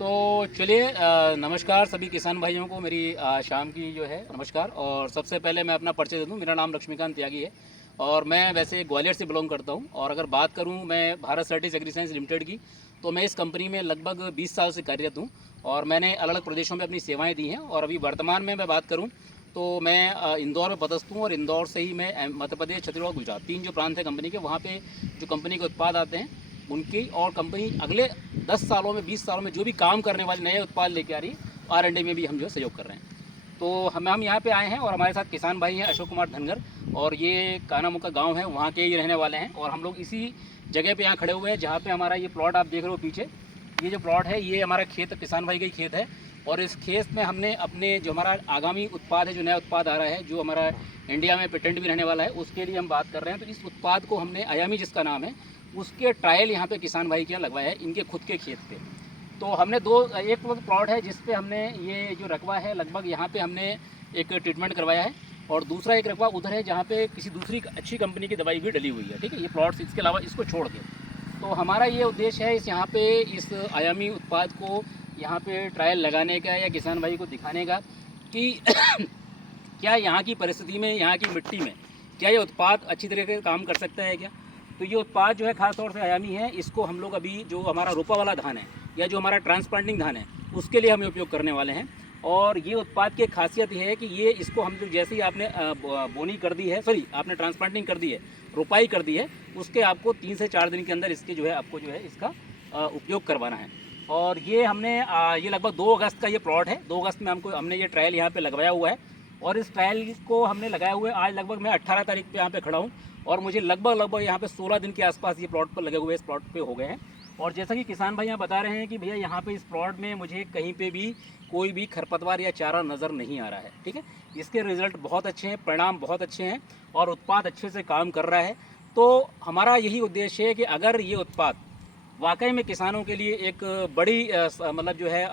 तो चलिए नमस्कार सभी किसान भाइयों को मेरी शाम की जो है नमस्कार। और सबसे पहले मैं अपना परिचय दे दूं, मेरा नाम लक्ष्मीकांत त्यागी है और मैं वैसे ग्वालियर से बिलोंग करता हूं। और अगर बात करूं मैं भारत सर्टिस एग्रीसाइंस लिमिटेड की, तो मैं इस कंपनी में लगभग 20 साल से कार्यरत हूं और मैंने अलग अलग प्रदेशों में अपनी सेवाएँ दी हैं। और अभी वर्तमान में मैं बात करूँ तो मैं इंदौर में पदस्थ हूँ और इंदौर से ही मैं मध्य प्रदेश, छत्तीसगढ़, गुजरात, 3 जो प्रांत हैं कंपनी के, वहाँ पे जो कंपनी के उत्पाद आते हैं उनकी, और कंपनी अगले 10 सालों में, 20 सालों में जो भी काम करने वाले नए उत्पाद लेके आ रही है, R&D में भी हम जो है सहयोग कर रहे हैं। तो हम यहाँ पे आए हैं और हमारे साथ किसान भाई हैं अशोक कुमार धनगर, और ये कानामुक्का गांव है, वहाँ के ही रहने वाले हैं। और हम लोग इसी जगह पे यहाँ खड़े हुए हैं जहाँ पे हमारा ये प्लॉट आप देख रहे हो पीछे, ये जो प्लॉट है ये हमारा खेत, किसान भाई का ही खेत है। और इस खेत में हमने अपने जो हमारा आगामी उत्पाद है, जो नया उत्पाद आ रहा है, जो हमारा इंडिया में पेटेंट भी रहने वाला है, उसके लिए हम बात कर रहे हैं। तो इस उत्पाद को हमने आयामी, जिसका नाम है, उसके ट्रायल यहाँ पे किसान भाई के यहाँ लगवाया है, इनके खुद के खेत पे। तो हमने एक प्लॉट है जिस पे हमने ये जो रकबा है, लगभग यहाँ पे हमने एक ट्रीटमेंट करवाया है, और दूसरा एक रकबा उधर है जहाँ पे किसी दूसरी अच्छी कंपनी की दवाई भी डली हुई है। ठीक है, ये प्लॉट्स इसके अलावा इसको छोड़ के। तो हमारा ये उद्देश्य है यहाँ पे इस आयामी उत्पाद को यहाँ पे ट्रायल लगाने का या किसान भाई को दिखाने का कि क्या यहाँ की परिस्थिति में, यहाँ की मिट्टी में क्या ये उत्पाद अच्छी तरीके से काम कर सकता है क्या। तो ये उत्पाद जो है ख़ास तौर से आयामी है, इसको हम लोग अभी जो हमारा रोपा वाला धान है या जो हमारा ट्रांसप्लांटिंग धान है उसके लिए हम उपयोग करने वाले हैं। और ये उत्पाद की खासियत ये है कि ये इसको हम लोग जैसे ही आपने बोनी कर दी है, सॉरी आपने ट्रांसप्लांटिंग कर दी है, रोपाई कर दी है, उसके आपको 3 से 4 दिन के अंदर इसके जो है आपको जो है इसका उपयोग करवाना है। और ये हमने ये लगभग 2 अगस्त का ये प्लॉट है, 2 अगस्त में हमने ये ट्रायल यहाँ पे लगवाया हुआ है। और इस ट्रायल को हमने लगाए हुए आज लगभग मैं 18 तारीख पे यहाँ पे खड़ा हूँ और मुझे लगभग यहाँ पे 16 दिन के आसपास ये प्लॉट पर लगे हुए इस प्लॉट पे हो गए हैं। और जैसा कि किसान भाई यहाँ बता रहे हैं कि भैया यहाँ पे इस प्लॉट में मुझे कहीं पे भी कोई भी खरपतवार या चारा नज़र नहीं आ रहा है। ठीक है, इसके रिज़ल्ट बहुत अच्छे हैं, परिणाम बहुत अच्छे हैं और उत्पाद अच्छे से काम कर रहा है। तो हमारा यही उद्देश्य है कि अगर ये उत्पाद वाकई में किसानों के लिए एक बड़ी मतलब जो है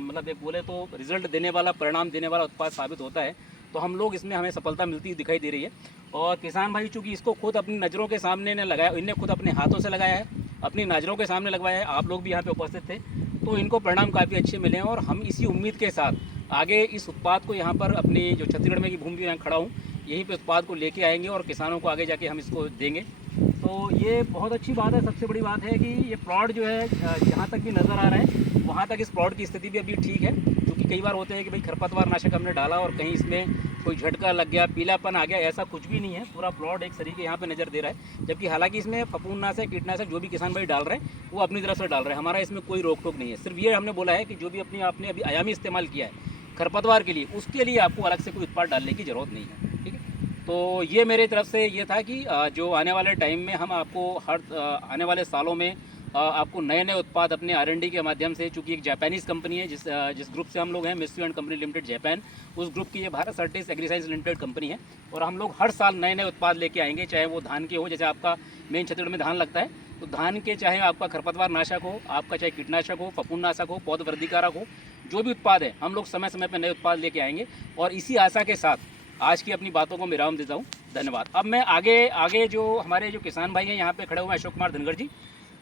मतलब एक बोले तो रिज़ल्ट देने वाला, परिणाम देने वाला उत्पाद साबित होता है, तो हम लोग इसमें हमें सफलता मिलती दिखाई दे रही है। और किसान भाई चूँकि इसको खुद अपनी नज़रों के सामने ने लगाया, इनने खुद अपने हाथों से लगाया है, अपनी नज़रों के सामने लगवाया है, आप लोग भी यहाँ पे उपस्थित थे, तो इनको परिणाम काफ़ी अच्छे मिले हैं। और हम इसी उम्मीद के साथ आगे इस उत्पाद को यहाँ पर अपनी जो छत्तीसगढ़ में की भूमि यहाँ खड़ा हूँ, यहीं पे उत्पाद को लेके आएंगे और किसानों को आगे जाके हम इसको देंगे। तो ये बहुत अच्छी बात है। सबसे बड़ी बात है कि ये प्लॉट जो है जहाँ तक भी नज़र आ रहा है वहाँ तक इस प्लॉट की स्थिति भी अभी ठीक है, क्योंकि कई बार होते हैं कि भाई खरपतवार नाशक हमने डाला और कहीं इसमें कोई झटका लग गया, पीलापन आ गया, ऐसा कुछ भी नहीं है। पूरा प्लॉट एक तरीके यहाँ पे नज़र दे रहा है, जबकि हालांकि इसमें फफूंदनाशक, कीटनाशक जो भी किसान भाई डाल रहे हैं वो अपनी तरफ से डाल रहे हैं, हमारा इसमें कोई रोक टोक नहीं है। सिर्फ ये हमने बोला है कि जो भी आपने अभी आयामी इस्तेमाल किया है खरपतवार के लिए, उसके लिए आपको अलग से कोई उत्पाद डालने की ज़रूरत नहीं है। ठीक है, तो ये मेरी तरफ से ये था कि जो आने वाले टाइम में हम आपको आने वाले सालों में आपको नए नए उत्पाद अपने R&D के माध्यम से, चूँकि एक जापानीज़ कंपनी है जिस ग्रुप से हम लोग हैं, Mitsubishi and company limited Japan, उस ग्रुप की ये भारत सर्टिस एग्रीसाइंस लिमिटेड कंपनी है। और हम लोग हर साल नए नए उत्पाद लेके आएंगे, चाहे वो धान के हो, जैसे आपका मेन छत्तीसगढ़ में धान लगता है, तो धान के चाहे आपका खरपतवार नाशक हो, आपका चाहे कीटनाशक हो, फफूंदनाशक हो, पौध वृद्धिकारक हो, जो भी उत्पाद है हम लोग समय समय पर नए उत्पाद लेके आएंगे। और इसी आशा के साथ आज की अपनी बातों को विराम देता हूँ। धन्यवाद। अब मैं आगे जो हमारे जो किसान भाई हैं यहाँ पे खड़े हुए हैं, अशोक कुमार धनगर जी,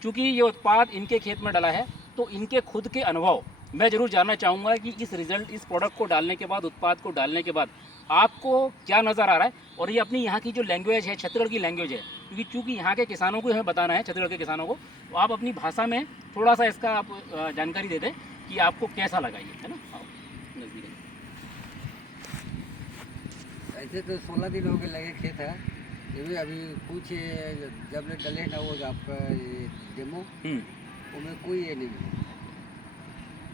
चूँकि ये उत्पाद इनके खेत में डाला है, तो इनके खुद के अनुभव मैं ज़रूर जानना चाहूँगा कि इस प्रोडक्ट को डालने के बाद, उत्पाद को डालने के बाद आपको क्या नज़र आ रहा है। और ये अपनी यहाँ की जो लैंग्वेज है, छत्तीसगढ़ की लैंग्वेज है, क्योंकि चूँकि यहाँ के किसानों को हमें बताना है, छत्तीसगढ़ के किसानों को, तो आप अपनी भाषा में थोड़ा सा इसका आप जानकारी दे दें कि आपको कैसा लगा ये, है ना। ऐसे तो 16 दिन हो गए लगे खेत है, ये भी अभी कुछ जब ले डले ना वो आपका ये डेमो, उसमें कोई ये नहीं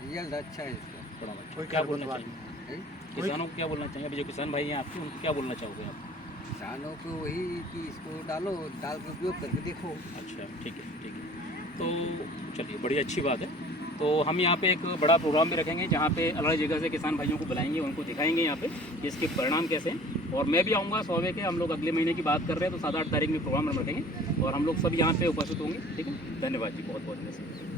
रिजल्ट अच्छा है इसका। बड़ा अच्छा। क्या बोलना चाहिए किसानों को, क्या बोलना चाहिए अभी जो किसान भाई हैं आपके, उनको क्या बोलना चाहोगे आप? किसानों को वही कि इसको डालो, डाल के उपयोग करके देखो। अच्छा, ठीक है, ठीक है। तो चलिए, बड़ी अच्छी बात है। तो हम यहाँ पे एक बड़ा प्रोग्राम भी रखेंगे जहाँ पे अलग अलग जगह से किसान भाइयों को बुलाएंगे, उनको दिखाएंगे यहाँ पे कि इसके परिणाम कैसे हैं। और मैं भी आऊँगा सौवे के, हम लोग अगले महीने की बात कर रहे हैं, तो 7-8 तारीख में प्रोग्राम रखेंगे और हम लोग सब यहाँ पे उपस्थित होंगे। ठीक है, धन्यवाद जी, बहुत बहुत धन्यवाद।